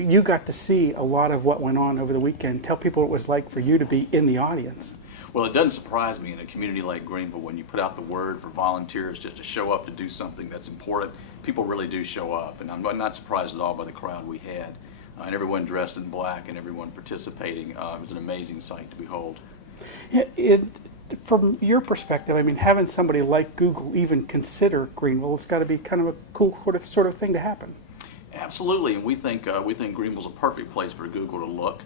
You got to see a lot of what went on over the weekend. Tell people what it was like for you to be in the audience. Well, it doesn't surprise me in a community like Greenville, when you put out the word for volunteers just to show up to do something that's important, people really do show up. And I'm not surprised at all by the crowd we had. And everyone dressed in black and everyone participating. It was an amazing sight to behold. From your perspective, I mean, having somebody like Google even consider Greenville, it's got to be kind of a cool sort of thing to happen. Absolutely, and we think Greenville's a perfect place for Google to look.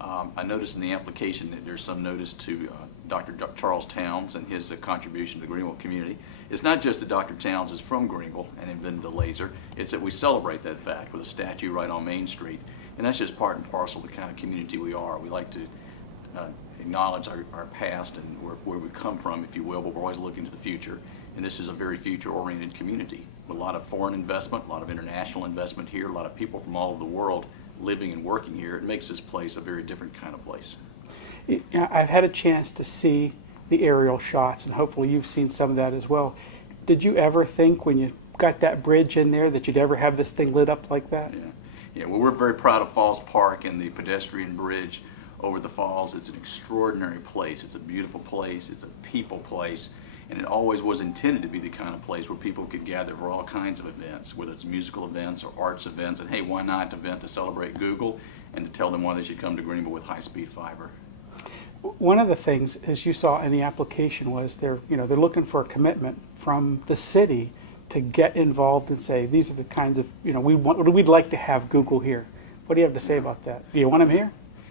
I noticed in the application that there's some notice to Dr. Charles Towns and his contribution to the Greenville community. It's not just that Dr. Towns is from Greenville and invented the laser, it's that we celebrate that fact with a statue right on Main Street. And that's just part and parcel of the kind of community we are. We like to acknowledge our past and where we come from, if you will, but we're always looking to the future. And this is a very future-oriented community with a lot of foreign investment, a lot of international investment here, a lot of people from all over the world living and working here. It makes this place a very different kind of place. I've had a chance to see the aerial shots, and hopefully you've seen some of that as well. Did you ever think when you got that bridge in there that you'd ever have this thing lit up like that? Yeah. Well, we're very proud of Falls Park and the pedestrian bridge over the falls. It's an extraordinary place. It's a beautiful place. It's a people place. And it always was intended to be the kind of place where people could gather for all kinds of events, whether it's musical events or arts events. And hey, why not an event to celebrate Google and to tell them why they should come to Greenville with high-speed fiber. One of the things, as you saw in the application, was they're looking for a commitment from the city to get involved and say, these are the kinds of, we'd like to have Google here. What do you have to say about that? Do you want them here?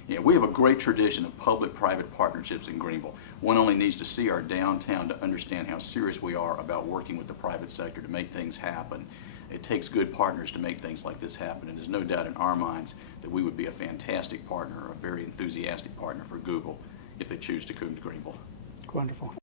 Yeah, we have a great tradition of public-private partnerships in Greenville. One only needs to see our downtown to understand how serious we are about working with the private sector to make things happen. It takes good partners to make things like this happen, and there's no doubt in our minds that we would be a fantastic partner, a very enthusiastic partner for Google if they choose to come to Greenville. Wonderful.